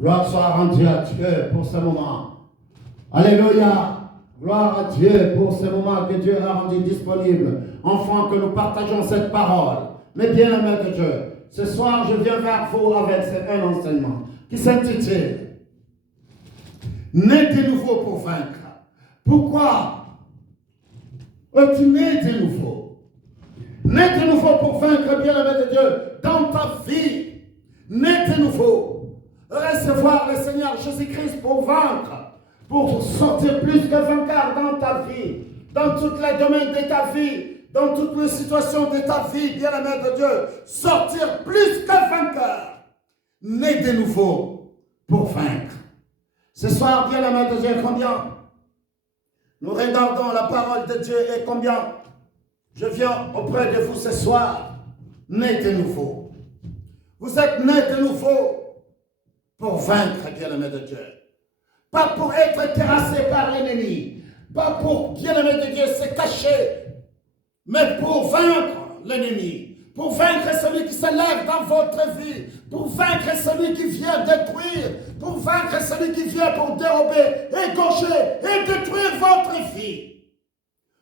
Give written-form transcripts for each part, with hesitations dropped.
Gloire soit rendue à Dieu pour ce moment. Alléluia. Gloire à Dieu pour ce moment que Dieu a rendu disponible. Enfants, que nous partageons cette parole. Mais bien aimés de Dieu, ce soir, je viens vers vous avec un enseignement qui s'intitule Né de nouveau pour vaincre. Pourquoi es-tu né de nouveau? Né de nouveau pour vaincre, bien aimé de Dieu, dans ta vie. Né de nouveau. Recevoir le Seigneur Jésus-Christ pour vaincre, pour sortir plus que vainqueur dans ta vie, dans tous les domaines de ta vie, dans toutes les situations de ta vie, bien aimé de Dieu, sortir plus que vainqueur, né de nouveau pour vaincre. Ce soir, bien aimé de Dieu, combien nous regardons la parole de Dieu et combien je viens auprès de vous ce soir, né de nouveau. Vous êtes né de nouveau pour vaincre, bien-aimé de Dieu. Pas pour être terrassé par l'ennemi. Pas pour, bien-aimé de Dieu, se cacher. Mais pour vaincre l'ennemi. Pour vaincre celui qui se lève dans votre vie. Pour vaincre celui qui vient détruire. Pour vaincre celui qui vient pour dérober, égorger et détruire votre vie.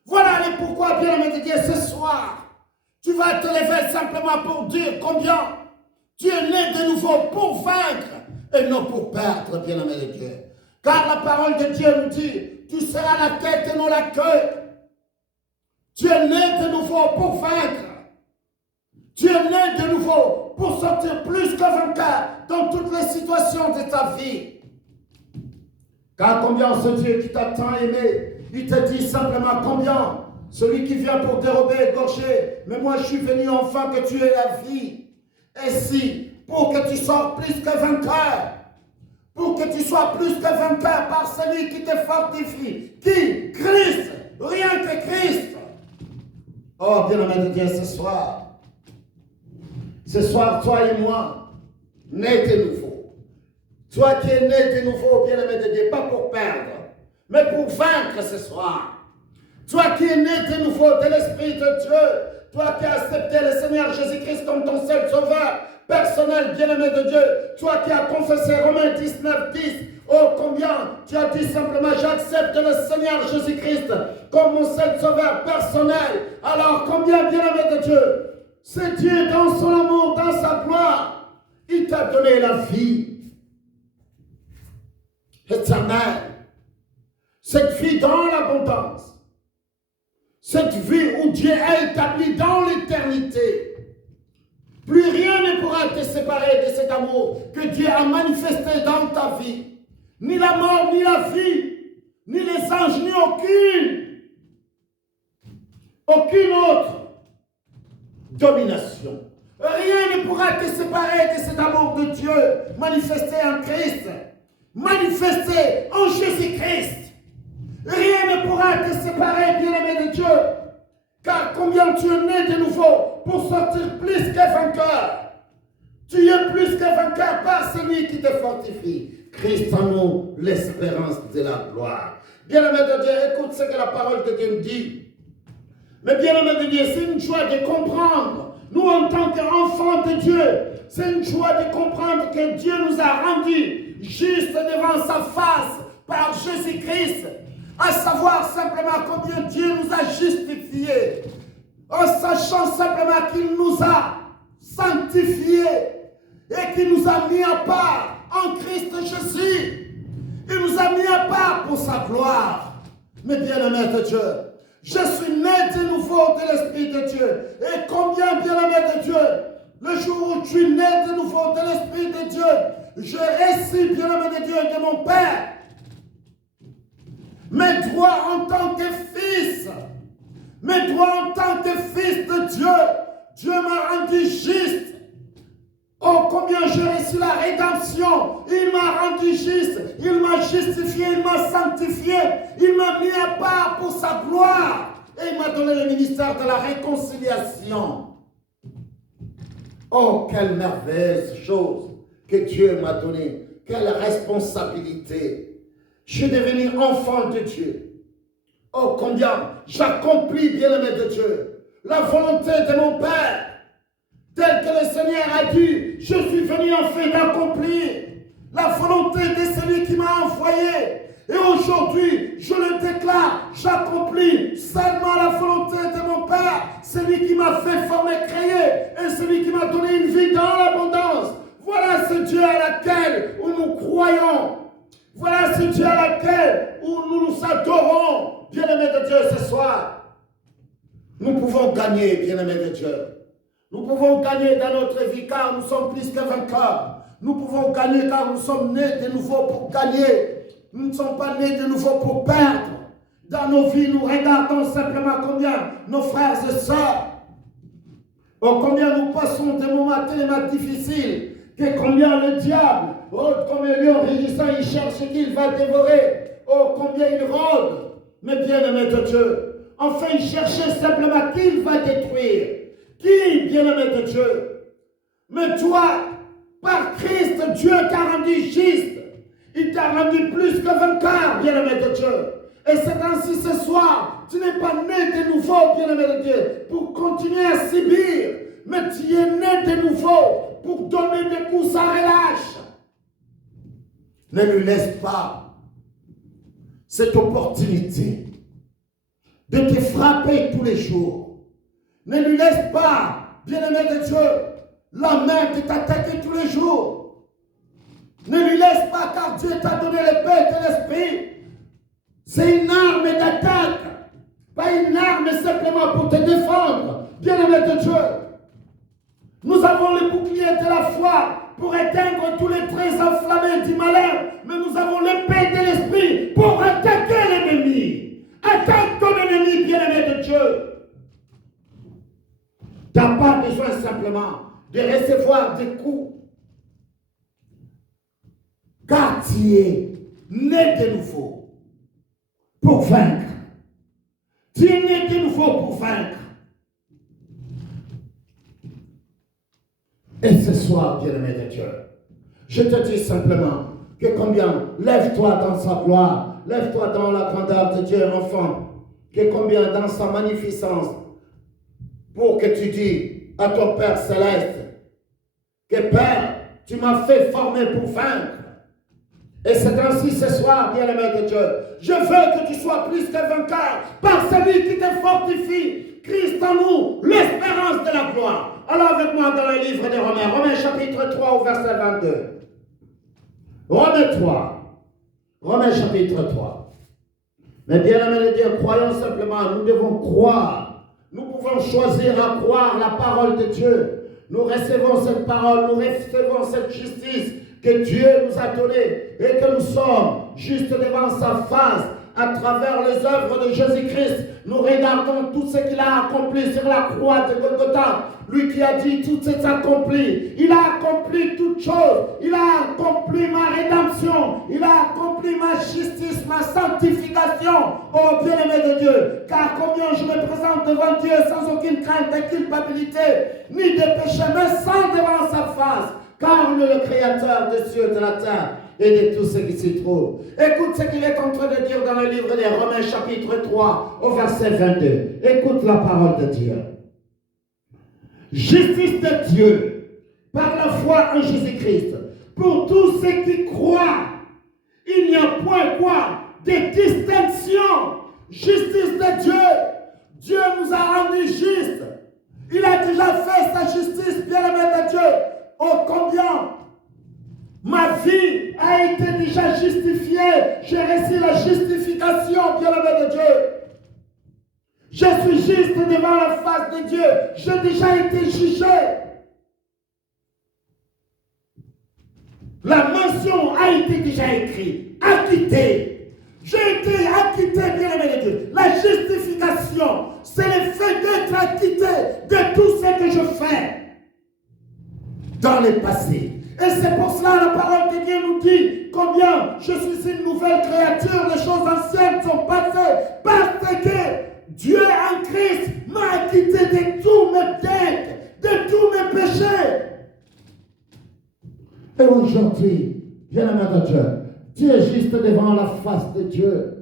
Voilà les pourquoi, bien-aimé de Dieu, ce soir. Tu vas te lever simplement pour dire combien tu es né de nouveau pour vaincre. Et non pour perdre, bien-aimé de Dieu. Car la parole de Dieu nous dit, tu seras la tête et non la queue. Tu es né de nouveau pour vaincre. Tu es né de nouveau pour sortir plus que vainqueur dans toutes les situations de ta vie. Car combien ce Dieu qui t'a tant aimé, il te dit simplement combien celui qui vient pour dérober, égorger, mais moi je suis venu enfin que tu aies la vie. Et si pour que tu sois plus que vainqueur, pour que tu sois plus que vainqueur par celui qui te fortifie. Qui? Christ, rien que Christ. Oh, bien-aimé de Dieu, ce soir, toi et moi, nés de nouveau. Toi qui es né de nouveau, bien-aimé de Dieu, pas pour perdre, mais pour vaincre ce soir. Toi qui es né de nouveau de l'Esprit de Dieu, toi qui as accepté le Seigneur Jésus-Christ comme ton seul sauveur, personnel, bien-aimé de Dieu, toi qui as confessé Romains 19, 10, oh combien tu as dit simplement j'accepte le Seigneur Jésus-Christ comme mon seul sauveur personnel, alors combien, bien-aimé de Dieu, c'est Dieu dans son amour, dans sa gloire, il t'a donné la vie éternelle, cette vie dans l'abondance, cette vie où Dieu a établi dans l'éternité. Plus rien ne pourra te séparer de cet amour que Dieu a manifesté dans ta vie. Ni la mort, ni la vie, ni les anges, ni aucune autre domination. Rien ne pourra te séparer de cet amour de Dieu manifesté en Christ, manifesté en Jésus-Christ. Rien ne pourra te séparer, bien-aimé de Dieu. Car combien tu es né de nouveau pour sortir plus que vainqueur. Tu es plus que vainqueur par celui qui te fortifie. Christ en nous, l'espérance de la gloire. Bien-aimé de Dieu, écoute ce que la parole de Dieu dit. Mais bien-aimé de Dieu, c'est une joie de comprendre. Nous, en tant qu'enfants de Dieu, c'est une joie de comprendre que Dieu nous a rendus juste devant sa face par Jésus-Christ. À savoir simplement combien Dieu nous a justifiés, en sachant simplement qu'il nous a sanctifiés et qu'il nous a mis à part en Christ Jésus. Il nous a mis à part pour sa gloire. Mais bien-aimé de Dieu, je suis né de nouveau de l'Esprit de Dieu. Et combien, bien-aimé de Dieu, le jour où tu es né de nouveau de l'Esprit de Dieu, je récite, bien-aimé de Dieu, de mon Père, mes droits en tant que fils, mes droits en tant que fils de Dieu, Dieu m'a rendu juste. Oh, combien j'ai reçu la rédemption, il m'a rendu juste, il m'a justifié, il m'a sanctifié, il m'a mis à part pour sa gloire et il m'a donné le ministère de la réconciliation. Oh, quelle merveilleuse chose que Dieu m'a donnée, quelle responsabilité. Je suis devenu enfant de Dieu. Oh, combien j'accomplis, bien-aimé de Dieu, la volonté de mon Père, tel que le Seigneur a dit, je suis venu en fait d'accomplir. la volonté de celui qui m'a envoyé. Et aujourd'hui, je le déclare, j'accomplis seulement la volonté de mon Père, celui qui m'a fait former, créer, et celui qui m'a donné une vie dans l'abondance. Voilà ce Dieu à laquelle nous croyons. Voilà ce Dieu à laquelle nous nous adorons. Bien-aimés de Dieu, ce soir, nous pouvons gagner, bien-aimés de Dieu. Nous pouvons gagner dans notre vie car nous sommes plus que vainqueurs. Nous pouvons gagner car nous sommes nés de nouveau pour gagner. Nous ne sommes pas nés de nouveau pour perdre. Dans nos vies, nous regardons simplement combien nos frères et sœurs, combien nous passons des moments tellement difficiles, que combien le diable, comme un lion rugissant, il cherche qu'il va dévorer. Combien il rôde. Mais bien-aimé de Dieu, enfin il cherchait simplement qu'il va détruire. Qui, bien-aimé de Dieu? Mais toi, par Christ, Dieu t'a rendu juste. Il t'a rendu plus que vainqueur, bien-aimé de Dieu. Et c'est ainsi ce soir, tu n'es pas né de nouveau, bien-aimé de Dieu, pour continuer à subir. Mais tu es né de nouveau pour donner des coups sans relâche. Ne lui laisse pas cette opportunité de te frapper tous les jours. Ne lui laisse pas, bien-aimé de Dieu, la main de t'attaquer tous les jours. Ne lui laisse pas car Dieu t'a donné l'épée de l'esprit. C'est une arme d'attaque, pas une arme simplement pour te défendre, bien-aimé de Dieu. Nous avons le bouclier de la foi pour éteindre tous les traits enflammés du malin, mais nous avons l'épée de l'esprit pour attaquer l'ennemi. Attaque ton ennemi, bien-aimé de Dieu. Tu n'as pas besoin simplement de recevoir des coups. Car tu es né de nouveau pour vaincre. Tu es né de nouveau pour vaincre. Et ce soir, bien-aimé de Dieu, je te dis simplement que combien, lève-toi dans sa gloire, lève-toi dans la grandeur de Dieu, enfant, que combien dans sa magnificence, pour que tu dis à ton Père céleste, que Père, tu m'as fait former pour vaincre. Et c'est ainsi ce soir, bien-aimé de Dieu. Je veux que tu sois plus que vainqueur par celui qui te fortifie. Christ en nous, l'espérance de la gloire. Alors avec moi dans le livre de Romains, Romains chapitre 3 au verset 22. Romains 3. Romains chapitre 3. Mais bien-aimé de Dieu, croyons simplement, nous devons croire. Nous pouvons choisir à croire la parole de Dieu. Nous recevons cette parole, nous recevons cette justice que Dieu nous a donnée et que nous sommes juste devant sa face à travers les œuvres de Jésus-Christ. Nous regardons tout ce qu'il a accompli sur la croix de Golgotha. Lui qui a dit tout est accompli. Il a accompli toutes choses. Il a accompli ma rédemption. Il a accompli ma justice, ma sanctification. Oh bien-aimé de Dieu, car combien je me présente devant Dieu sans aucune crainte de culpabilité, ni de péché, mais sans devant sa face. Car il est le créateur des cieux et de la terre et de tout ce qui s'y trouve. Écoute ce qu'il est en train de dire dans le livre des Romains chapitre 3 au verset 22. Écoute la parole de Dieu. Justice de Dieu par la foi en Jésus-Christ pour tous ceux qui croient. Il n'y a point quoi de distinction. Justice de Dieu. Dieu nous a rendus justes. Il a déjà fait sa justice, bien-aimé de Dieu. Oh, combien ma vie a été déjà justifiée. J'ai reçu la justification, bien-aimé de Dieu. Je suis juste devant la face de Dieu. J'ai déjà été jugé. La mention a été déjà écrite. Acquitté. J'ai été acquitté, bien-aimé de Dieu. La justification, c'est le fait d'être acquitté de tout ce que je fais dans le passé. Et c'est pour cela la parole de Dieu nous dit combien je suis une nouvelle créature, les choses anciennes sont passées parce que Dieu en Christ m'a acquitté de tous mes dettes, de tous mes péchés. Et aujourd'hui, bien-aimé de Dieu, tu es juste devant la face de Dieu.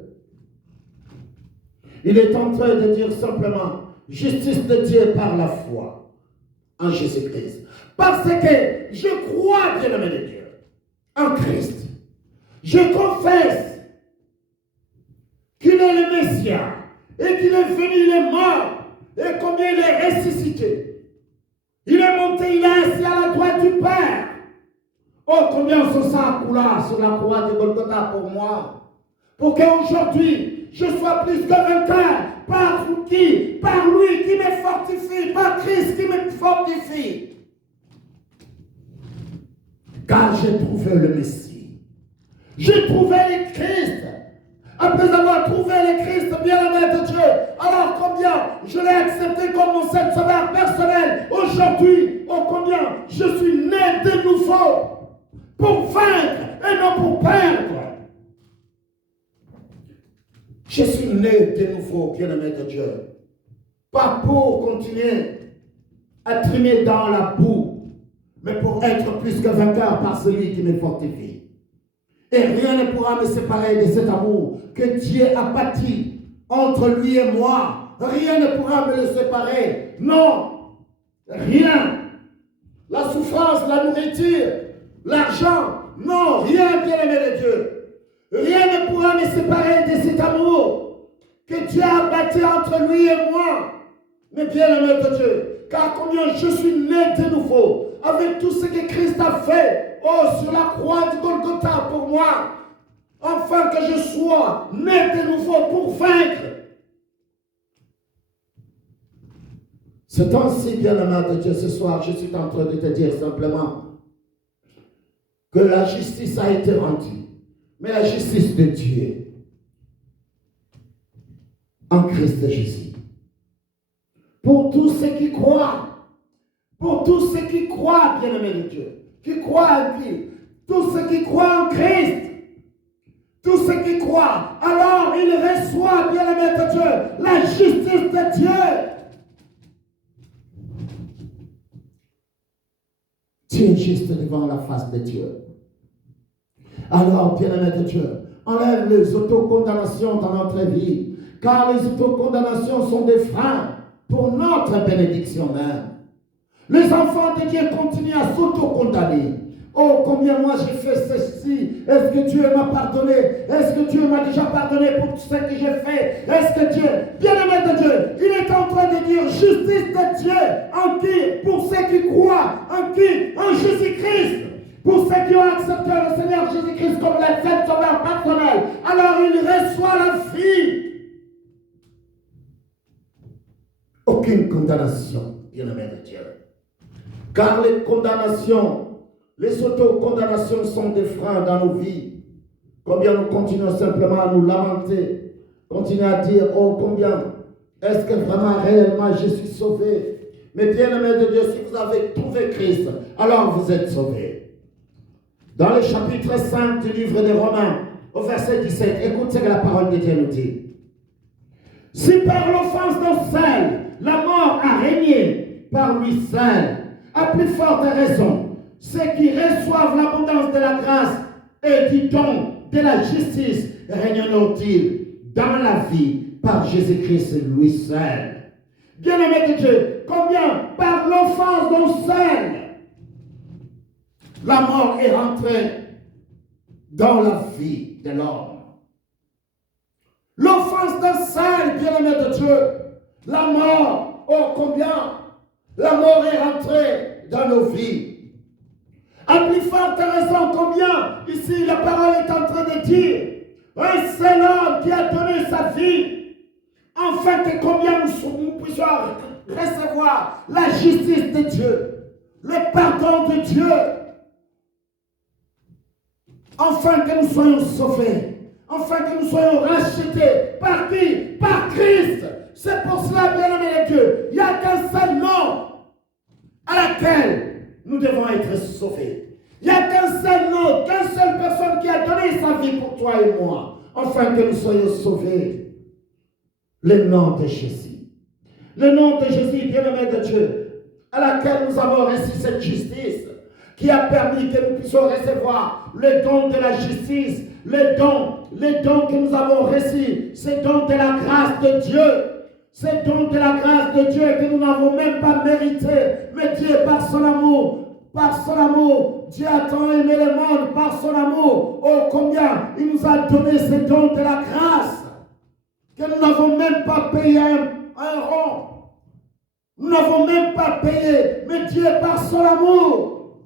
Il est en train de dire simplement justice de Dieu par la foi en Jésus-Christ. Parce que je crois, bien-aimé de Dieu, en Christ. Je confesse qu'il est le Messie et qu'il est venu, il est mort et combien il est ressuscité. Il est monté, il est assis à la droite du Père. Oh, combien son sang coula sur la croix de Golgotha pour moi. Pour qu'aujourd'hui, je sois plus que vainqueur par qui? Par lui qui me fortifie, par Christ qui me fortifie. Car j'ai trouvé le Messie. J'ai trouvé le Christ. Après avoir trouvé le Christ, bien-aimé de Dieu, alors combien je l'ai accepté comme mon seul sauveur personnel. Aujourd'hui, oh combien je suis né de nouveau pour vaincre et non pour perdre. Je suis né de nouveau, bien-aimé de Dieu. Pas pour continuer à traîner dans la boue, mais pour être plus que vainqueur par celui qui me fortifie. Et rien ne pourra me séparer de cet amour que Dieu a bâti entre lui et moi. Rien ne pourra me le séparer. Non, rien. La souffrance, la nourriture, l'argent, non, rien, bien-aimé de Dieu. Rien ne pourra me séparer de cet amour que Dieu a bâti entre lui et moi. Mais bien-aimé de Dieu, car combien je suis né de nouveau avec tout ce que Christ a fait, oh, sur la croix de Golgotha pour moi, afin que je sois né de nouveau pour vaincre. Ce temps-ci, bien-aimé de Dieu, ce soir, je suis en train de te dire simplement que la justice a été rendue, mais la justice de Dieu en Christ Jésus. Pour tous ceux qui croient, pour tous ceux qui croient, bien-aimés de Dieu, qui croient en lui, tous ceux qui croient en Christ, tous ceux qui croient, alors ils reçoivent, bien-aimés de Dieu, la justice de Dieu. Tu es juste devant la face de Dieu. Alors, bien-aimés de Dieu, enlève les autocondamnations dans notre vie, car les autocondamnations sont des freins pour notre bénédiction même. Les enfants de Dieu continuent à s'auto-condamner. Oh, combien moi j'ai fait ceci. Est-ce que Dieu m'a pardonné? Est-ce que Dieu m'a déjà pardonné pour tout ce que j'ai fait? Est-ce que Dieu, bien-aimé de Dieu, il est en train de dire justice de Dieu en qui? Pour ceux qui croient. En qui? En Jésus-Christ. Pour ceux qui ont accepté le Seigneur Jésus-Christ comme le seul sauveur personnel. Alors il reçoit la vie. Aucune condamnation, bien-aimé de Dieu. Car les condamnations, les autocondamnations sont des freins dans nos vies. Combien nous continuons simplement à nous lamenter, continuer à dire, oh combien est-ce que vraiment réellement je suis sauvé? Mais bien-aimé de Dieu, si vous avez trouvé Christ, alors vous êtes sauvé. Dans le chapitre 5 du livre des Romains, au verset 17, écoutez ce que la parole de Dieu nous dit. Si par l'offense d'un seul, la mort a régné par lui seul, à plus forte raison, ceux qui reçoivent l'abondance de la grâce et du don de la justice régneront-ils dans la vie par Jésus-Christ lui seul. Bien-aimé de Dieu, combien par l'offense d'un seul, la mort est rentrée dans la vie de l'homme. L'offense d'un seul, bien-aimé de Dieu, la mort, oh combien la mort est rentrée dans nos vies. À plus forte raison, combien ici la parole est en train de dire, un seul homme qui a donné sa vie, afin que combien nous puissions recevoir la justice de Dieu, le pardon de Dieu, afin que nous soyons sauvés, afin que nous soyons rachetés. Par qui? Par Christ. C'est pour cela, bien-aimé de Dieu, il n'y a qu'un seul nom à laquelle nous devons être sauvés. Il n'y a qu'un seul nom, qu'une seule personne qui a donné sa vie pour toi et moi, afin que nous soyons sauvés. Le nom de Jésus. Le nom de Jésus, bien-aimé de Dieu, à laquelle nous avons reçu cette justice, qui a permis que nous puissions recevoir le don de la justice, les dons que nous avons reçus, ces dons de la grâce de Dieu, ces dons de la grâce de Dieu que nous n'avons même pas mérité, mais Dieu par son amour, Dieu a tant aimé le monde par son amour. Oh, combien il nous a donné ce don de la grâce que nous n'avons même pas payé un rond. Nous n'avons même pas payé, mais Dieu par son amour,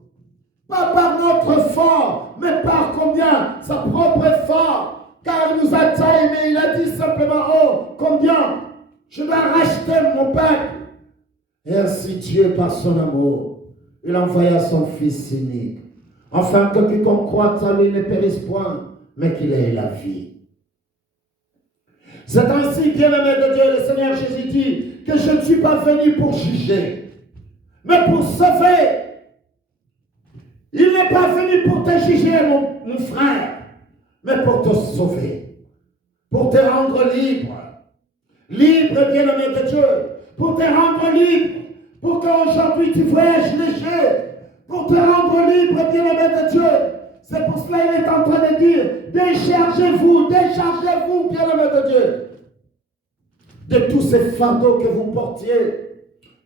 pas par notre effort, mais par combien sa propre effort, car il nous a tant aimé. Il a dit simplement, oh, combien je dois racheter mon peuple. Et ainsi Dieu par son amour, il envoya son Fils unique, afin que quiconque croit en lui ne périsse point, mais qu'il ait la vie. C'est ainsi, bien-aimé de Dieu, le Seigneur Jésus dit que je ne suis pas venu pour juger, mais pour sauver. Il n'est pas venu pour te juger, mon frère, mais pour te sauver, pour te rendre libre. Libre, bien-aimé de Dieu, pour te rendre libre, pour qu'aujourd'hui tu voyages léger, pour te rendre libre, bien-aimé de Dieu. C'est pour cela qu'il est en train de dire, déchargez-vous, bien-aimé de Dieu, de tous ces fardeaux que vous portiez,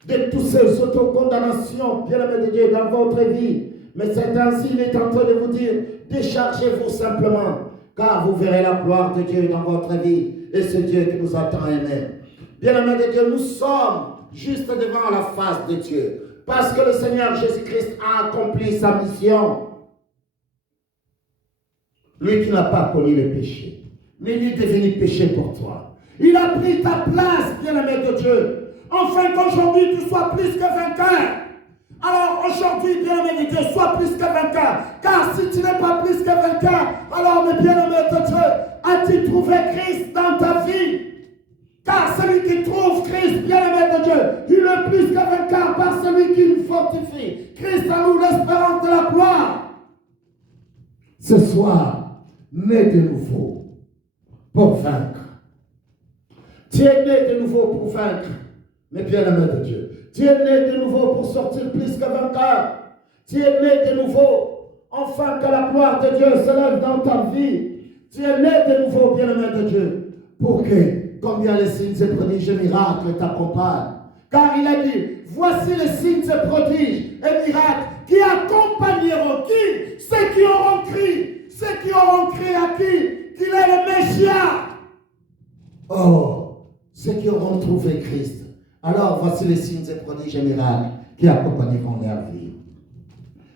de toutes ces autocondamnations, bien-aimé de Dieu, dans votre vie. Mais c'est ainsi qu'il est en train de vous dire, déchargez-vous simplement, car vous verrez la gloire de Dieu dans votre vie, et c'est Dieu qui nous a tant aimés. Bien-aimé de Dieu, nous sommes juste devant la face de Dieu, parce que le Seigneur Jésus-Christ a accompli sa mission. Lui qui n'a pas connu le péché, mais il est devenu péché pour toi. Il a pris ta place, bien-aimé de Dieu, afin qu'aujourd'hui tu sois plus que vainqueur. Alors aujourd'hui, bien-aimé de Dieu, sois plus que vainqueur. Car si tu n'es pas plus que vainqueur, alors, mes bien-aimés de Dieu, as-tu trouvé Christ dans ta vie? Car celui qui trouve Christ, bien-aimé de Dieu, il est plus que vainqueur par celui qui nous fortifie. Christ en nous l'espérance de la gloire. Ce soir, né de nouveau pour vaincre. Tu es né de nouveau pour vaincre, mes bien-aimés de Dieu. Tu es né de nouveau pour sortir plus que vainqueur. Tu es né de nouveau, enfin que la gloire de Dieu se lève dans ta vie. Tu es né de nouveau, bien-aimé de Dieu, pour que, combien les signes et prodiges et miracles t'accompagnent. Car il a dit, voici les signes et prodiges et miracles qui accompagneront qui? Ceux qui auront crié à qui? Qu'il est le Messie. Oh, ceux qui auront trouvé Christ. Alors voici les signes et prodiges et miracles qui accompagneront leur vie.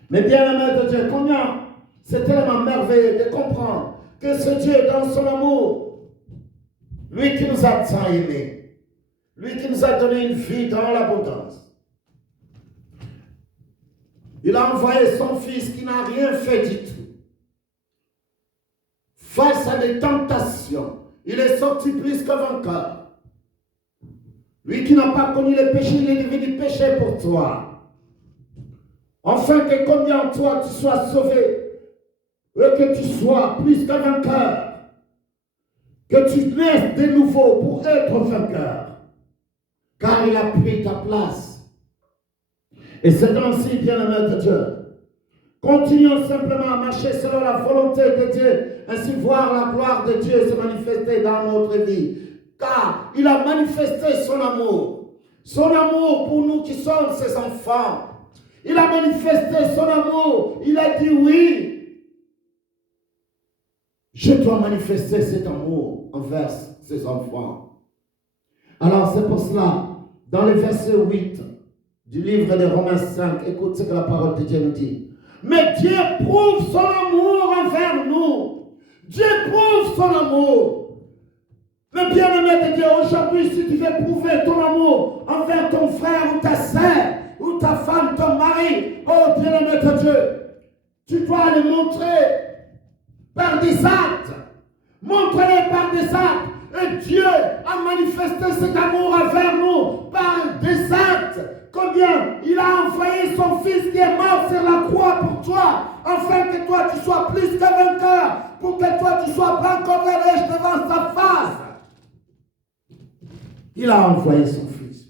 Mais bien-aimé de Dieu, combien c'est tellement merveilleux de comprendre que ce Dieu, dans son amour, lui qui nous a tant aimés, lui qui nous a donné une vie dans l'abondance, il a envoyé son Fils qui n'a rien fait du tout. Face à des tentations, il est sorti plus que vainqueur. Lui qui n'a pas connu le péché, il est devenu péché pour toi. Afin que combien toi tu sois sauvé, et que tu sois plus que vainqueur, que tu naisses de nouveau pour être vainqueur, car il a pris ta place. Et c'est ainsi, bien-aimé de Dieu. Continuons simplement à marcher selon la volonté de Dieu, ainsi voir la gloire de Dieu se manifester dans notre vie. Car il a manifesté son amour pour nous qui sommes ses enfants. Il a manifesté son amour, il a dit oui, je dois manifester cet amour envers ses enfants. Alors c'est pour cela, dans le verset 8 du livre de Romains 5, écoute ce que la parole de Dieu nous dit. Mais Dieu prouve son amour envers nous. Dieu prouve son amour. Mais bien-aimé de Dieu, aujourd'hui, si tu veux prouver ton amour envers ton frère ou ta sœur, ou ta femme, ton mari, oh bien-aimé de Dieu, tu dois le montrer par des actes. Montre-le par des actes. Et Dieu a manifesté cet amour envers nous par des actes. Combien il a envoyé son Fils qui est mort sur la croix pour toi, afin que toi tu sois plus que vainqueur, pour que toi tu sois pas comme les riches devant sa face. Il a envoyé son Fils.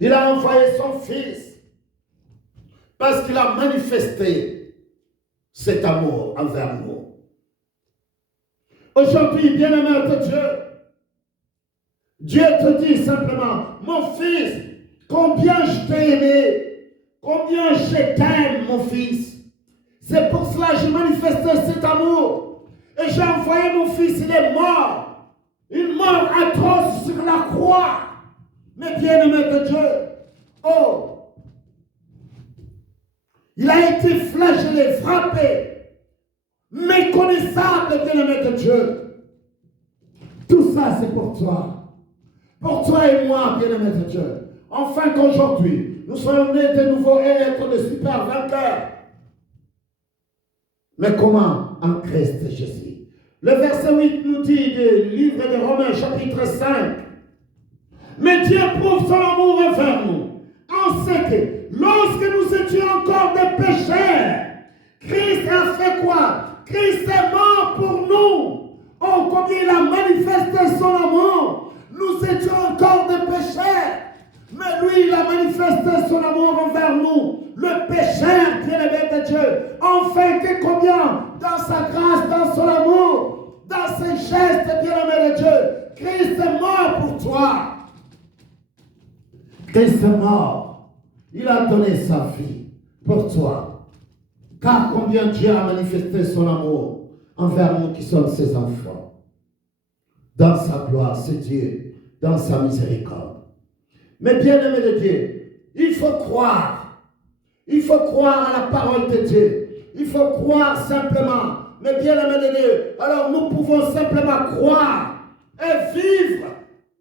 Il a envoyé son Fils parce qu'il a manifesté cet amour envers nous. Aujourd'hui, bien-aimé de Dieu, Dieu te dit simplement, mon fils, combien je t'ai aimé, Combien je t'aime, mon fils. C'est pour cela que j'ai manifesté cet amour. Et j'ai envoyé mon fils, il est mort. Une mort atroce sur la croix. Mais bien-aimé de Dieu, oh, il a été flagellé, frappé, méconnaissable, bien-aimé de Dieu. Tout ça, c'est pour toi. Pour toi et moi, bien-aimé de Dieu. Enfin qu'aujourd'hui, nous soyons nés de nouveau et être de super vainqueurs. Mais comment? En Christ Jésus. Le verset 8 nous dit du livre de Romains, chapitre 5. Mais Dieu prouve son amour envers nous, en ce que, lorsque nous étions encore des pécheurs, Christ a fait quoi? Christ est mort pour nous. Oh, combien il a manifesté son amour. Nous étions encore des pécheurs. Mais lui, il a manifesté son amour envers nous. Le pécheur, bien-aimé de Dieu. Enfin, que combien, dans sa grâce, dans son amour, dans ses gestes, bien-aimé de Dieu, Christ est mort pour toi. Christ est mort. Il a donné sa vie pour toi. Car combien Dieu a manifesté son amour envers nous qui sommes ses enfants. Dans sa gloire, c'est Dieu, dans sa miséricorde. Mais bien-aimé de Dieu, il faut croire. Il faut croire à la parole de Dieu. Il faut croire simplement. Mais bien-aimé de Dieu, alors nous pouvons simplement croire et vivre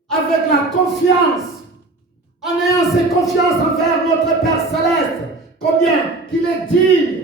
avec la confiance. En ayant cette confiance envers notre Père Céleste. Combien qu'il est digne.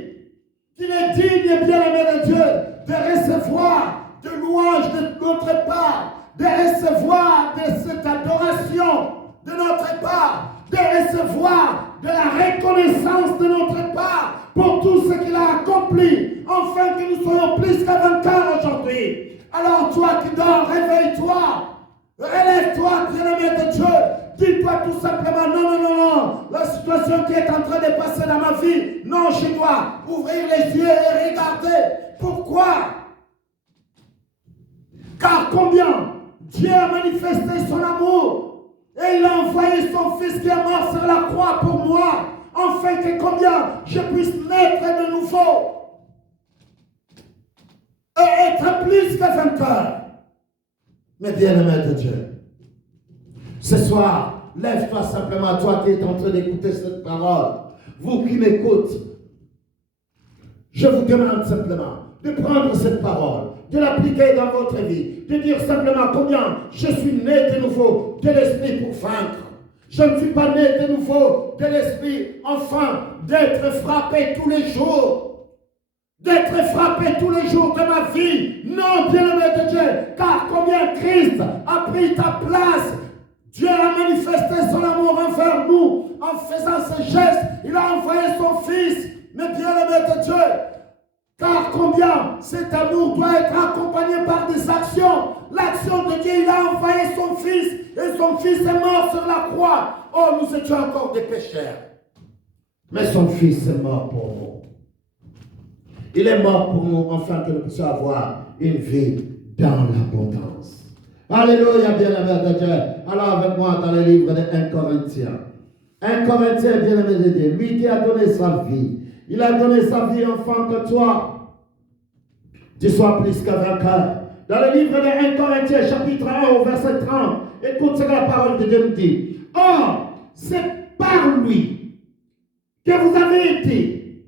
Qu'il est digne, bien-aimé de Dieu, de recevoir de louanges de notre part, de recevoir de cette adoration de notre part, de recevoir de la reconnaissance de notre part pour tout ce qu'il a accompli, afin que nous soyons plus que vainqueurs aujourd'hui. Alors toi qui dors, réveille-toi, relève-toi, bien-aimé de Dieu. Dis-toi tout simplement, non, la situation qui est en train de passer dans ma vie, non, je dois ouvrir les yeux et regarder. Pourquoi? Car combien Dieu a manifesté son amour et il a envoyé son Fils qui est mort sur la croix pour moi, afin que combien je puisse naître de nouveau et être plus que vainqueur. Mais bien-aimé de Dieu, ce soir, lève-toi simplement, toi qui es en train d'écouter cette parole. Vous qui m'écoutez, je vous demande simplement de prendre cette parole, de l'appliquer dans votre vie, de dire simplement combien je suis né de nouveau de l'esprit pour vaincre. Je ne suis pas né de nouveau de l'esprit, enfin, d'être frappé tous les jours. D'être frappé tous les jours de ma vie. Non, bien-aimé de Dieu, car combien Christ a pris ta place. Dieu a manifesté son amour envers nous en faisant ce geste. Il a envoyé son Fils. Mais bien-aimé de Dieu, car combien cet amour doit être accompagné par des actions. L'action de Dieu, il a envoyé son Fils et son Fils est mort sur la croix. Oh, nous étions encore des pécheurs. Mais son Fils est mort pour nous. Il est mort pour nous afin que nous puissions avoir une vie dans l'abondance. Alléluia, bien-aimé de Dieu. Alors avec moi dans le livre de 1 Corinthiens. 1 Corinthiens, bien-aimé de Dieu, lui qui a donné sa vie. Il a donné sa vie afin que toi, tu sois plus que vainqueur. Dans le livre de 1 Corinthiens, chapitre 1, au verset 30, écoute ce que la parole de Dieu nous dit. Or, c'est par lui que vous avez été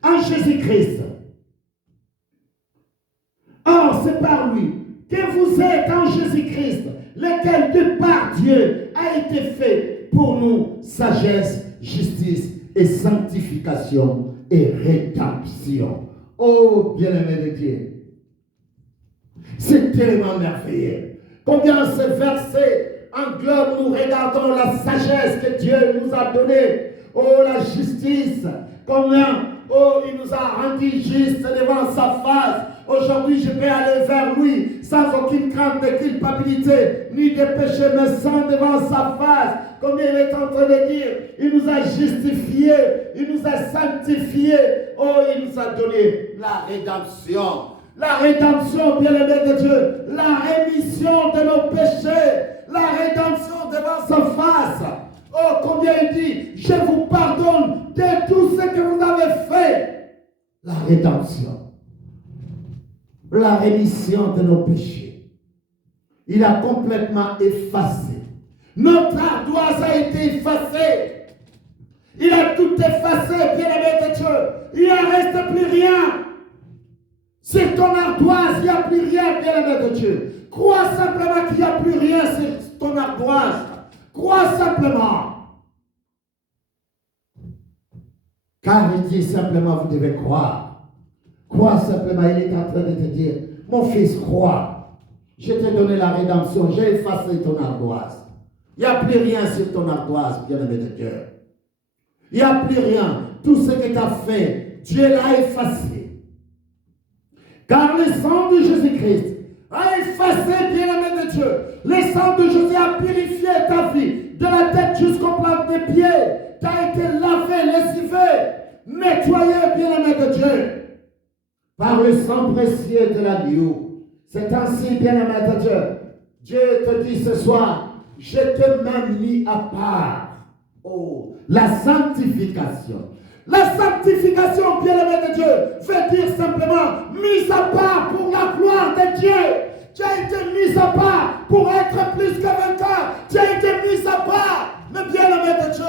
en Jésus-Christ. Or, c'est par lui que vous êtes en Jésus-Christ, lequel de par Dieu a été fait pour nous sagesse, justice et sanctification et rédemption. Oh, bien-aimé de Dieu, c'est tellement merveilleux. Combien ce verset englobe, nous regardons la sagesse que Dieu nous a donnée. Oh, la justice. Combien, oh, il nous a rendu juste devant sa face. Aujourd'hui, je peux aller vers lui sans aucune crainte de culpabilité, ni de péché, mais sans devant sa face. Comme il est en train de dire, il nous a justifiés, il nous a sanctifiés. Oh, il nous a donné la rédemption. La rédemption, bien-aimé de Dieu, la rémission de nos péchés, la rédemption devant sa face. Oh, combien il dit, je vous pardonne de tout ce que vous avez fait. La rédemption, la rémission de nos péchés. Il a complètement effacé. Notre ardoise a été effacée. Il a tout effacé, bien-aimé de Dieu. Il n'en reste plus rien. Sur ton ardoise, il n'y a plus rien, bien-aimé de Dieu. Crois simplement qu'il n'y a plus rien sur ton ardoise. Crois simplement. Car il dit simplement, vous devez croire. Crois simplement, il est en train de te dire, mon fils, crois. Je t'ai donné la rédemption, j'ai effacé ton ardoise. Il n'y a plus rien sur ton ardoise, bien-aimé de Dieu. Il n'y a plus rien. Tout ce que tu as fait, Dieu l'a effacé. Car le sang de Jésus-Christ a effacé, bien-aimé de Dieu. Le sang de Jésus a purifié ta vie, de la tête jusqu'au plan des pieds. Tu as été lavé, lessivé, nettoyé, bien-aimé de Dieu. Par le sang précieux de l'agneau. C'est ainsi, bien-aimé de Dieu. Dieu te dit ce soir, je te mets mis à part. Oh, la sanctification. La sanctification, bien-aimé de Dieu, veut dire simplement mise à part pour la gloire de Dieu. Tu as été mis à part pour être plus que vainqueur. Tu as été mis à part, mais bien-aimé de Dieu.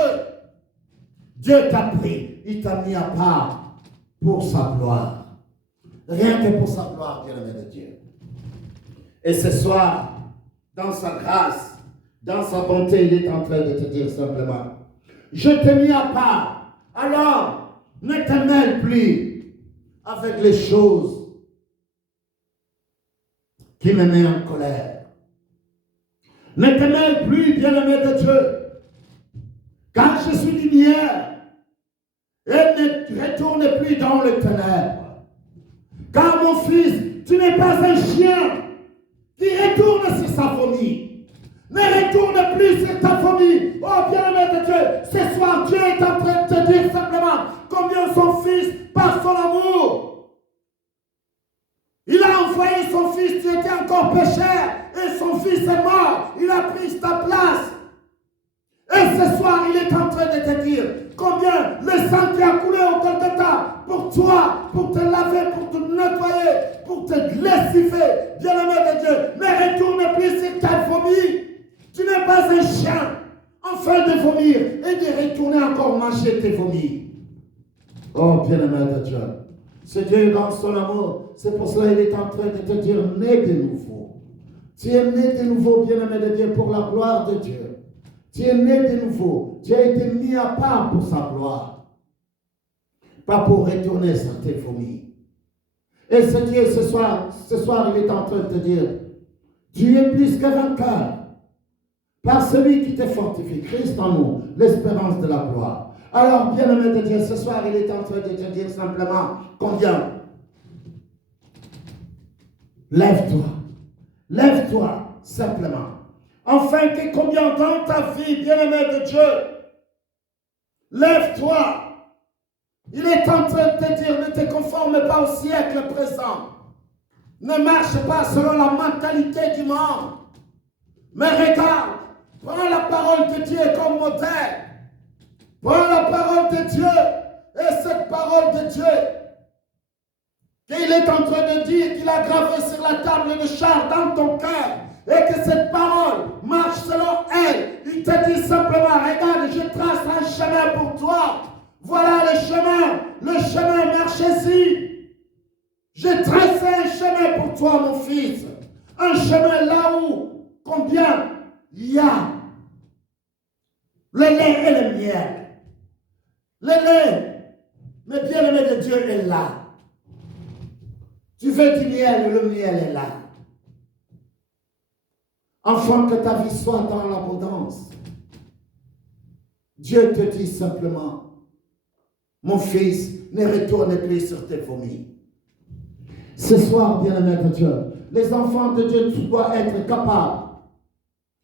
Dieu t'a pris, il t'a mis à part pour sa gloire. Rien que pour sa gloire, bien-aimé de Dieu. Et ce soir, dans sa grâce, dans sa bonté, il est en train de te dire simplement, je t'ai mis à part, alors ne te mêle plus avec les choses qui me mettent en colère. Ne te mêle plus, bien-aimé de Dieu, car je suis lumière, et ne retourne plus dans les ténèbres. Car mon fils, tu n'es pas un chien qui retourne sur sa famille. Ne retourne plus sur ta famille. Oh bien-aimé de Dieu, ce soir Dieu est en train de te dire simplement combien son fils, par son amour, il a envoyé son fils, tu étais encore pécheur, et son fils est mort, il a pris ta place. Et ce soir, il est en train de te dire combien le sang qui a coulé au Golgotha pour toi, pour te laver, pour te nettoyer, pour te lessiver, bien-aimé de Dieu, ne retourne plus sur ta famille. Tu n'es pas un chien en train de vomir et de retourner encore manger tes vomis. Oh, bien-aimé de Dieu, c'est Dieu dans son amour. C'est pour cela qu'il est en train de te dire, né de nouveau. Tu es né de nouveau, bien-aimé de Dieu, pour la gloire de Dieu. Tu es né de nouveau. Tu as été mis à part pour sa gloire. Pas pour retourner sur tes familles. Et ce Dieu, ce soir, il est en train de te dire, tu es plus que vainqueur. Par celui qui te fortifie, Christ en nous, l'espérance de la gloire. Alors, bien-aimé de Dieu, ce soir, il est en train de te dire simplement combien. Lève-toi. Lève-toi, simplement. Enfin, que combien dans ta vie, bien-aimé de Dieu, lève-toi. Il est en train de te dire, ne te conforme pas au siècle présent. Ne marche pas selon la mentalité du monde. Mais regarde, prends la parole de Dieu comme modèle. Prends la parole de Dieu. Et cette parole de Dieu, qu'il est en train de dire qu'il a gravé sur la table de char dans ton cœur. Et que cette parole marche selon elle. Il te dit simplement, regarde, je trace un chemin pour toi. Voilà le chemin, marchez-y. J'ai tracé un chemin pour toi, mon fils. Un chemin là où, combien il y a le lait et le miel. Le lait, mais bien-aimé de Dieu est là. Tu veux du miel, le miel est là. Afin que ta vie soit dans l'abondance. Dieu te dit simplement, mon fils, ne retourne plus sur tes vomis. Ce soir, bien-aimé de Dieu, les enfants de Dieu doivent être capables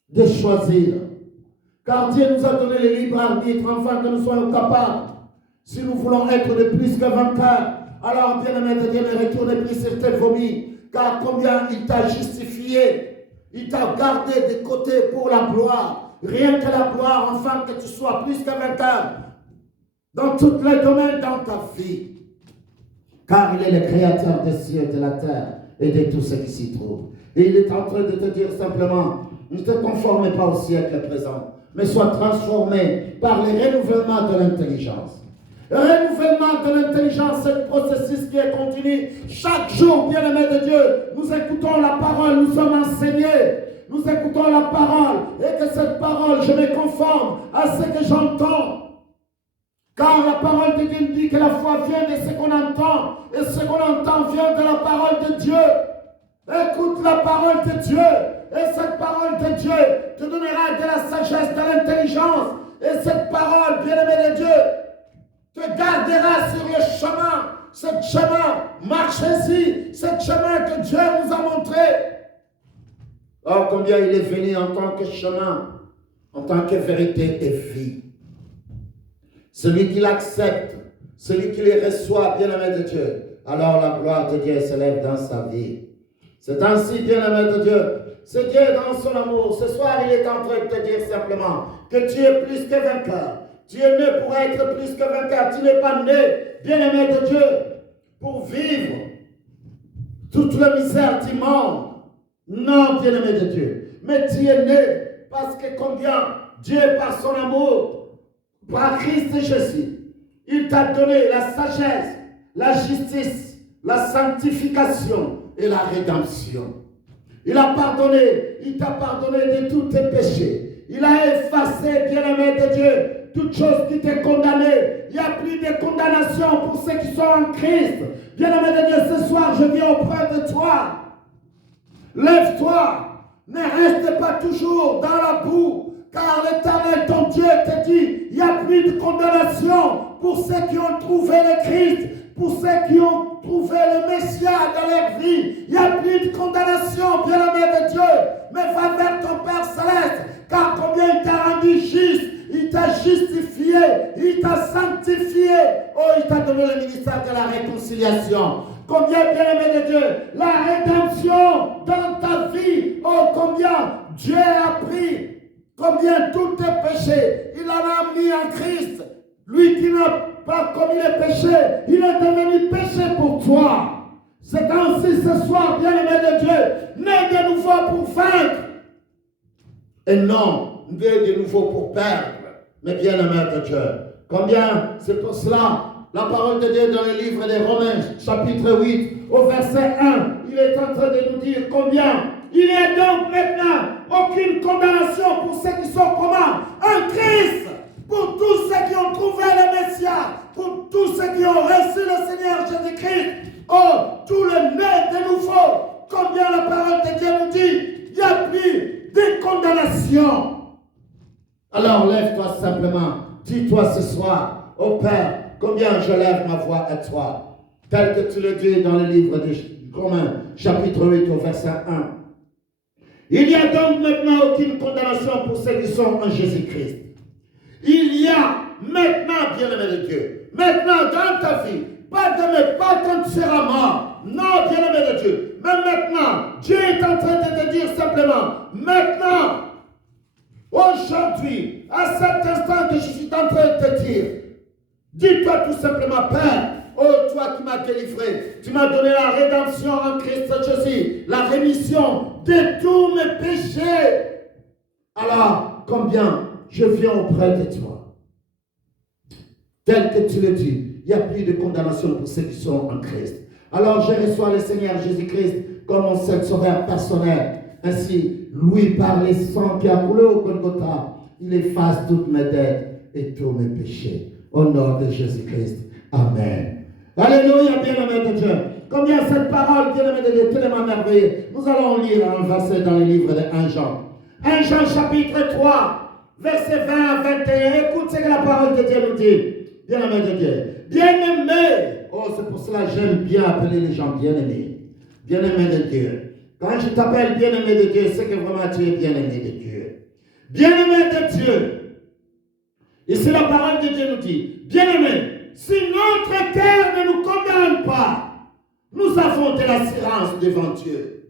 de choisir. Car Dieu nous a donné le libre arbitre afin que nous soyons capables. Si nous voulons être de plus que vainqueurs, alors bien-aimé de Dieu, ne retourne plus sur tes vomis. Car combien il t'a justifié, il t'a gardé de côté pour la gloire. rien que la gloire, enfin que tu sois plus que vainqueur dans tous les domaines dans ta vie. Car il est le créateur des cieux, de la terre et de tout ce qui s'y trouve. Et il est en train de te dire simplement, ne te conforme pas au siècle présent, mais sois transformé par le renouvellement de l'intelligence. Le renouvellement de l'intelligence, c'est le processus qui est continu. Chaque jour, bien-aimé de Dieu, nous écoutons la parole, nous sommes enseignés. Nous écoutons la parole et que cette parole, je me conforme à ce que j'entends. Car la parole de Dieu nous dit que la foi vient de ce qu'on entend et ce qu'on entend vient de la parole de Dieu. Écoute la parole de Dieu et cette parole de Dieu te donnera de la sagesse, de l'intelligence et cette parole, bien-aimé de Dieu, te gardera sur le chemin. Ce chemin, marchez-y, ce chemin que Dieu nous a montré. Oh, combien il est venu en tant que chemin, en tant que vérité et vie. Celui qui l'accepte, celui qui les reçoit, bien-aimé de Dieu, alors la gloire de Dieu s'élève dans sa vie. C'est ainsi, bien-aimé de Dieu, c'est Dieu dans son amour. Ce soir, il est en train de te dire simplement que tu es plus que vainqueur. Tu es né pour être plus que vainqueur. Tu n'es pas né, bien-aimé de Dieu, pour vivre toute la misère du monde. Non, bien-aimé de Dieu. Mais tu es né parce que combien Dieu, par son amour, par Christ Jésus, il t'a donné la sagesse, la justice, la sanctification et la rédemption. Il a pardonné, il t'a pardonné de tous tes péchés. Il a effacé, bien-aimé de Dieu, toute chose qui t'est condamnée. Il n'y a plus de condamnation pour ceux qui sont en Christ. Bien-aimé de Dieu, ce soir, je viens auprès de toi. Lève-toi, ne reste pas toujours dans la boue, car l'Éternel, ton Dieu, te dit, il n'y a plus de condamnation pour ceux qui ont trouvé le Christ, pour ceux qui ont trouvé le Messia dans leur vie. Il n'y a plus de condamnation, bien-aimé de Dieu, mais va vers ton Père Céleste, car combien il t'a rendu juste, il t'a justifié, il t'a sanctifié, oh, il t'a donné le ministère de la réconciliation. Combien, bien-aimé de Dieu, la rédemption dans ta vie, oh, combien Dieu a pris, combien tous tes péchés, il en a mis en Christ. Lui qui n'a pas commis les péchés, il est devenu péché pour toi. C'est ainsi ce soir, bien-aimé de Dieu, né de nouveau pour vaincre. Et non, né de nouveau pour perdre, mais bien-aimé de Dieu. Combien, c'est pour cela, la parole de Dieu dans le livre des Romains, chapitre 8, au verset 1, il est en train de nous dire combien il n'y a donc maintenant aucune condamnation pour ceux qui sont comment? En Christ, pour tous ceux qui ont trouvé le Messia, pour tous ceux qui ont reçu le Seigneur Jésus-Christ, oh, tout le nez de nouveau, combien la parole de Dieu nous dit, il n'y a plus de condamnation. Alors lève-toi simplement, dis-toi ce soir, ô Père, combien je lève ma voix à toi, tel que tu le dis dans le livre des Romains, chapitre 8, au verset 1. Il n'y a donc maintenant aucune condamnation pour ceux qui sont en Jésus-Christ. Il y a maintenant, bien-aimé de Dieu, maintenant dans ta vie, pas demain, pas quand tu seras mort. Non, bien-aimé de Dieu, mais maintenant, Dieu est en train de te dire simplement, maintenant, aujourd'hui, à cet instant que je suis en train de te dire, dis-toi tout simplement, Père, oh, toi qui m'as délivré, tu m'as donné la rédemption en Christ Jésus, la rémission de tous mes péchés. Alors, combien je viens auprès de toi. Tel que tu le dis, il n'y a plus de condamnation pour ceux qui sont en Christ. Alors, je reçois le Seigneur Jésus-Christ comme mon seul sauveur personnel. Ainsi, lui, par les sangs qui a coulé au Golgotha, il efface toutes mes dettes et tous mes péchés. Au nom de Jésus-Christ. Amen. Alléluia, bien-aimé de Dieu. Combien cette parole, bien-aimé de Dieu, tellement merveilleuse. Nous allons lire un verset dans le livre de 1 Jean. 1 Jean chapitre 3, verset 20 à 21. Écoute ce que la parole de Dieu nous dit. Bien-aimé de Dieu. Bien-aimé. Oh, c'est pour cela que j'aime bien appeler les gens bien-aimés. Bien-aimé de Dieu. Quand je t'appelle bien-aimé de Dieu, c'est que vraiment tu es bien-aimé de Dieu. Bien-aimé de Dieu. Ici, la parole de Dieu nous dit, bien-aimé, si notre cœur ne nous condamne pas, nous avons de l'assurance devant Dieu.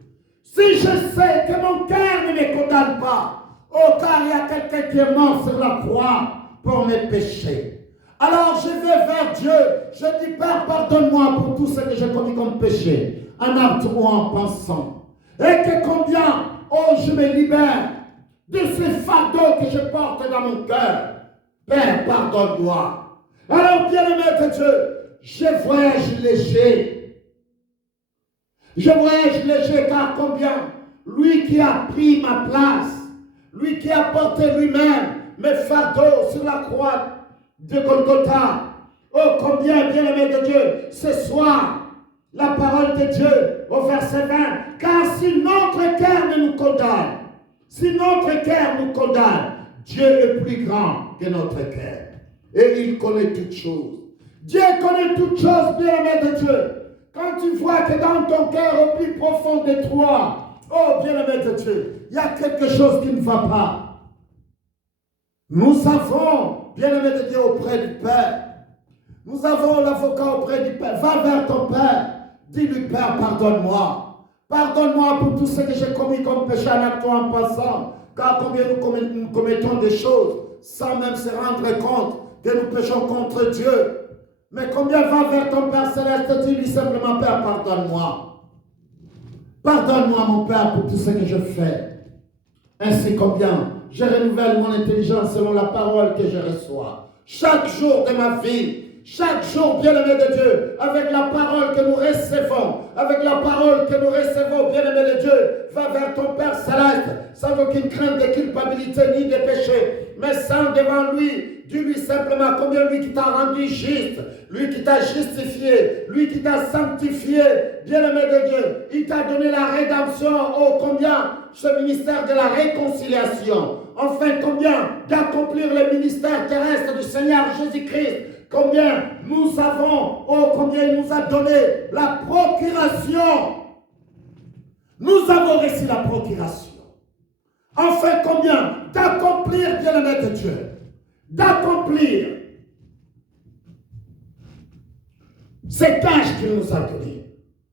Si je sais que mon cœur ne me condamne pas, Oh, car il y a quelqu'un qui est mort sur la croix pour mes péchés. Alors je vais vers Dieu. Je dis, Père, pardonne-moi pour tout ce que j'ai commis comme péché, en acte ou en pensant. Et que combien, oh, je me libère de ces fardeaux que je porte dans mon cœur. Père, pardonne-moi. Alors, bien-aimé de Dieu, je voyage léger. Je voyage léger car combien? Lui qui a pris ma place, lui qui a porté lui-même mes fardeaux sur la croix de Golgotha. Oh, combien, bien-aimé de Dieu, ce soir, la parole de Dieu au verset 20. Car si notre cœur ne nous condamne, si notre cœur nous condamne, Dieu est plus grand que notre cœur. Et il connaît toutes choses. Dieu connaît toutes choses, bien-aimé de Dieu. Quand tu vois que dans ton cœur au plus profond de toi, oh, bien-aimé de Dieu, il y a quelque chose qui ne va pas. Nous avons, bien-aimé de Dieu, auprès du Père. Nous avons l'avocat auprès du Père. Va vers ton Père. Dis-lui, Père, pardonne-moi. Pardonne-moi pour tout ce que j'ai commis comme péché en acte ou en passant. Car combien nous commettons des choses sans même se rendre compte que nous péchons contre Dieu. Mais combien va vers ton Père Céleste, dis-lui simplement, Père, pardonne-moi. Pardonne-moi, mon Père, pour tout ce que je fais. Ainsi combien je renouvelle mon intelligence selon la parole que je reçois. Chaque jour de ma vie, chaque jour, bien-aimé de Dieu, avec la parole que nous recevons, avec la parole que nous recevons, bien-aimé de Dieu, va vers ton Père Céleste, sans aucune crainte de culpabilité ni de péché, mais sans devant lui. Dis-lui simplement combien lui qui t'a rendu juste, lui qui t'a justifié, lui qui t'a sanctifié, bien-aimé de Dieu, il t'a donné la rédemption, oh combien ce ministère de la réconciliation, enfin combien d'accomplir le ministère terrestre du Seigneur Jésus-Christ, combien nous avons, oh combien il nous a donné la procuration, nous avons reçu la procuration, enfin combien d'accomplir, bien-aimé de Dieu, d'accomplir cette tâche qu'il nous a donnée,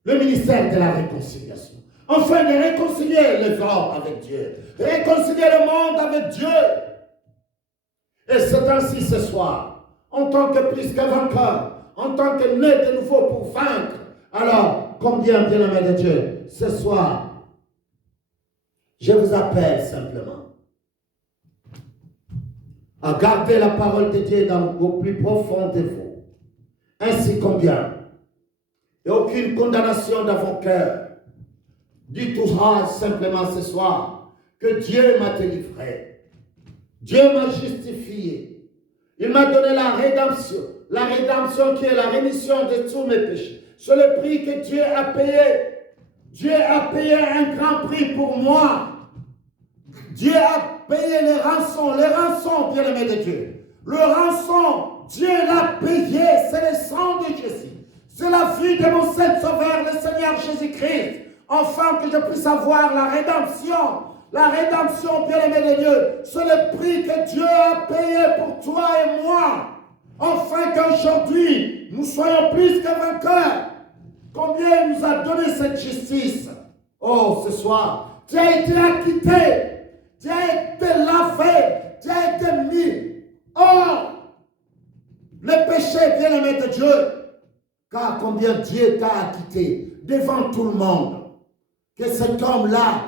le ministère de la réconciliation. Enfin, de réconcilier les hommes avec Dieu, réconcilier le monde avec Dieu. Et c'est ainsi ce soir, en tant que plus que vainqueur, en tant que né de nouveau pour vaincre. Alors, combien, bien-aimé de Dieu, ce soir, je vous appelle simplement à garder la parole de Dieu au plus profond de vous. Ainsi combien, et aucune condamnation dans vos cœurs. Dis-toi simplement ce soir que Dieu m'a délivré. Dieu m'a justifié. Il m'a donné la rédemption qui est la rémission de tous mes péchés. C'est le prix que Dieu a payé. Dieu a payé un grand prix pour moi. Dieu a payé les rançons, bien-aimés de Dieu. Le rançon, Dieu l'a payé, c'est le sang de Jésus. C'est la vie de mon Seigneur Sauveur, le Seigneur Jésus-Christ. Enfin que je puisse avoir la rédemption. La rédemption, bien-aimé de Dieu, c'est le prix que Dieu a payé pour toi et moi. Enfin qu'aujourd'hui, nous soyons plus que vainqueurs. Combien il nous a donné cette justice. Oh, ce soir, tu as été acquitté. Tu as été lavé, tu as été mis hors le péché, bien-aimé de Dieu. Car combien Dieu t'a acquitté devant tout le monde. Que cet homme-là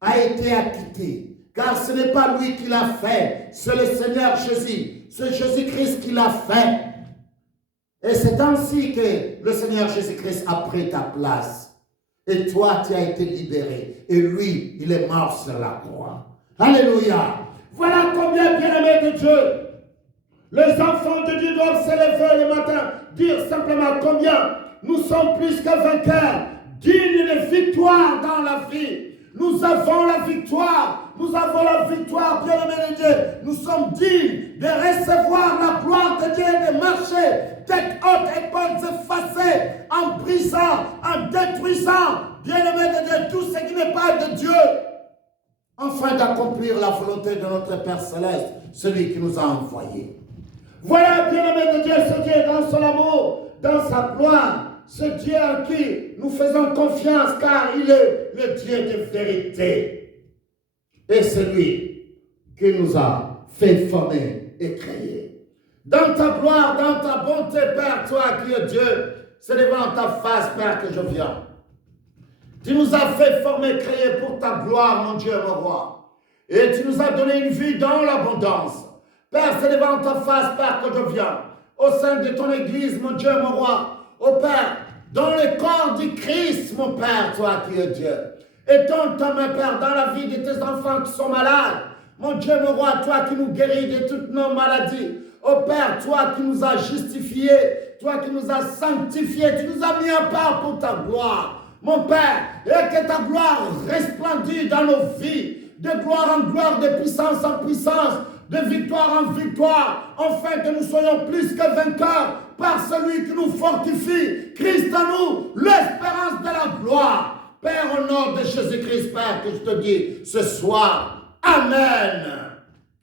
a été acquitté. Car ce n'est pas lui qui l'a fait, c'est le Seigneur Jésus. C'est Jésus-Christ qui l'a fait. Et c'est ainsi que le Seigneur Jésus-Christ a pris ta place. Et toi, tu as été libéré. Et lui, il est mort sur la croix. Alléluia. Voilà combien, bien-aimés de Dieu, les enfants de Dieu doivent se lever le matin, dire simplement combien nous sommes plus que vainqueurs, dignes de victoire dans la vie. Nous avons la victoire. Nous avons la victoire, bien-aimés de Dieu. Nous sommes dignes de recevoir la gloire de Dieu, de marcher tête haute, épaules effacées, en brisant, en détruisant, bien-aimés de Dieu, tout ce qui n'est pas de Dieu, afin d'accomplir la volonté de notre Père Céleste, celui qui nous a envoyés. Voilà, bien-aimés de Dieu, ce Dieu dans son amour, dans sa gloire, ce Dieu en qui nous faisons confiance, car il est le Dieu de vérité. Et c'est lui qui nous a fait former et créer. Dans ta gloire, dans ta bonté, Père, toi qui es Dieu, c'est devant ta face, Père, que je viens. Tu nous as fait former, créer pour ta gloire, mon Dieu, mon roi. Et tu nous as donné une vie dans l'abondance. Père, c'est devant ta face, Père, que je viens. Au sein de ton Église, mon Dieu, mon roi. Ô Père, dans le corps du Christ, mon Père, toi qui es Dieu. Étends ta main, Père, dans la vie de tes enfants qui sont malades. Mon Dieu, mon roi, toi qui nous guéris de toutes nos maladies. Ô Père, toi qui nous as justifiés, toi qui nous as sanctifiés, tu nous as mis à part pour ta gloire. Mon Père, et que ta gloire resplendisse dans nos vies, de gloire en gloire, de puissance en puissance, de victoire en victoire, afin que nous soyons plus que vainqueurs par celui qui nous fortifie, Christ en nous, l'espérance de la gloire. Père, au nom de Jésus-Christ, Père, que je te dis ce soir, Amen.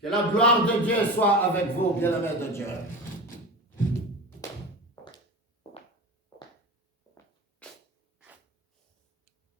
Que la gloire de Dieu soit avec vous, bien-aimés de Dieu.